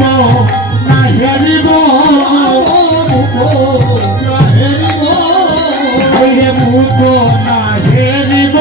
না হেরিব মুখ না হেরিব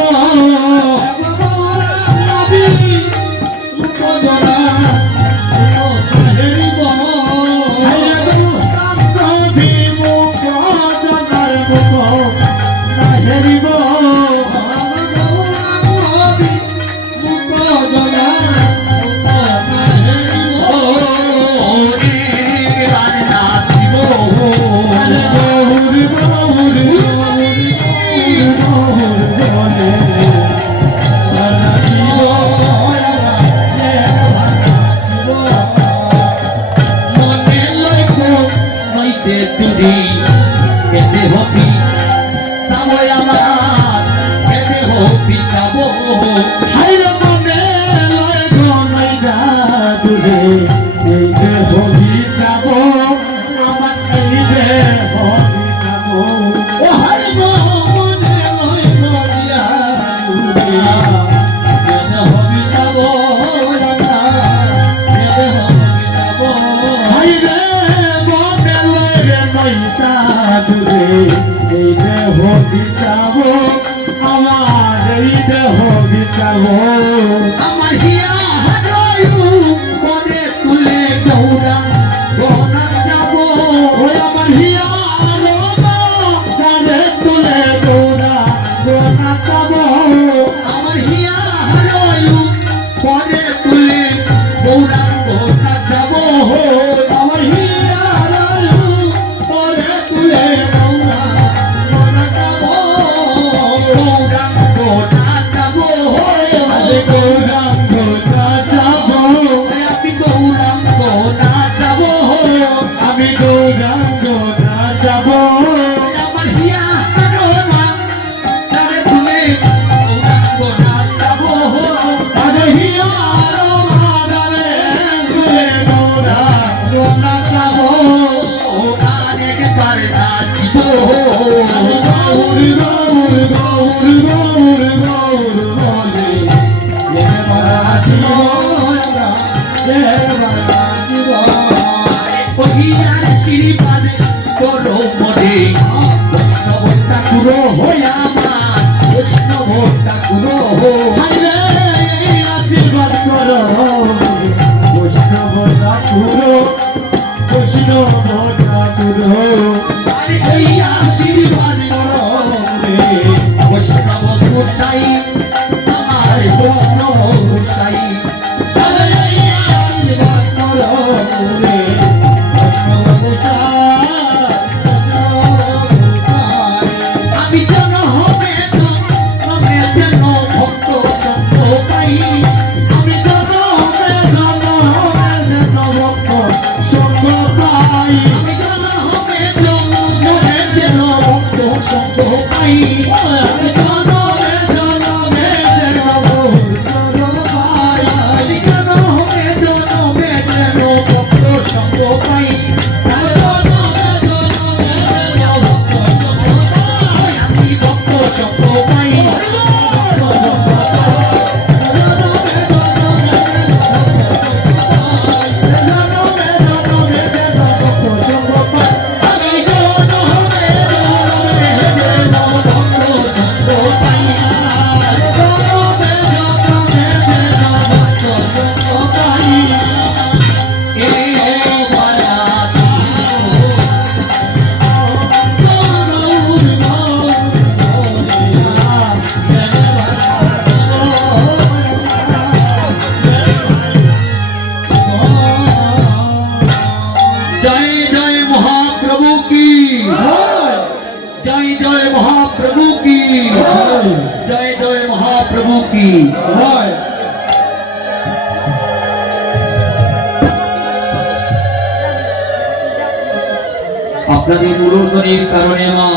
আপনাদের মূলধনির কারণে মা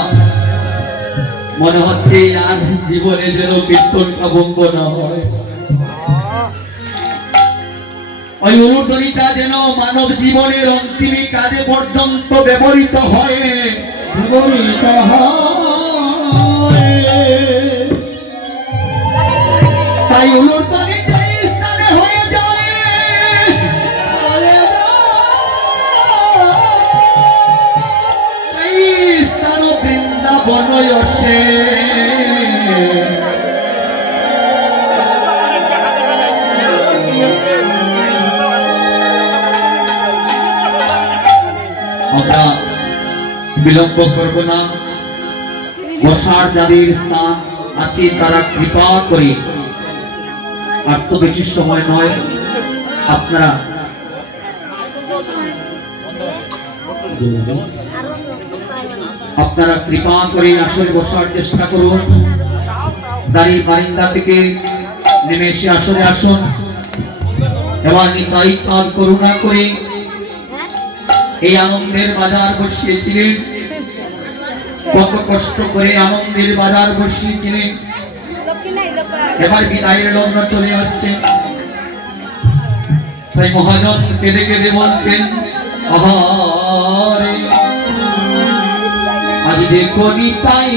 মনে হচ্ছে আর জীবনের যেন কীর্তনটা ভঙ্গ না হয়। ওই মূলধনিটা যেন মানব জীবনের অন্তিম কাজে পর্যন্ত ব্যবহৃত হয়। তাই মূলধনিটা স্থানে হয়ে যায় বনয়সে আমরা বিলম্ব করব না। বসার যাদের স্থান আছে তারা কৃপা করে, আর তো বেশি সময় নয়, আপনারা আপনারা কৃপা করে আসলে বসার চেষ্টা করুন। গাড়ির বারিন্দা থেকে নেমে এসে আসলে আসুন। এবার নিতাই চাঁদ করুণা করে এই আনন্দের বাজার বসিয়েছিলেন, কত কষ্ট করে আনন্দের বাজার বসিয়েছিলেন। এবার বিদায়ের লগ্ন চলে আসছে, তাই মহাজন কেঁদে কেঁদে বলছেন, আহারে আজ দেখো নিতাই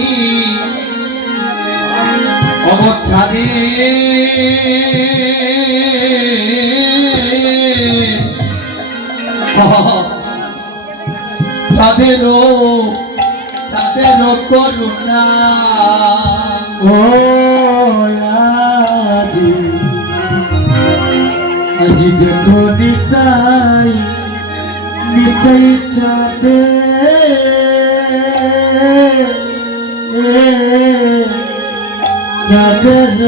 অবচ্ছাদে চাঁদেরও করুণা। ও আজি দেখো নিতাই নিতাই চাঁদে চাঁদের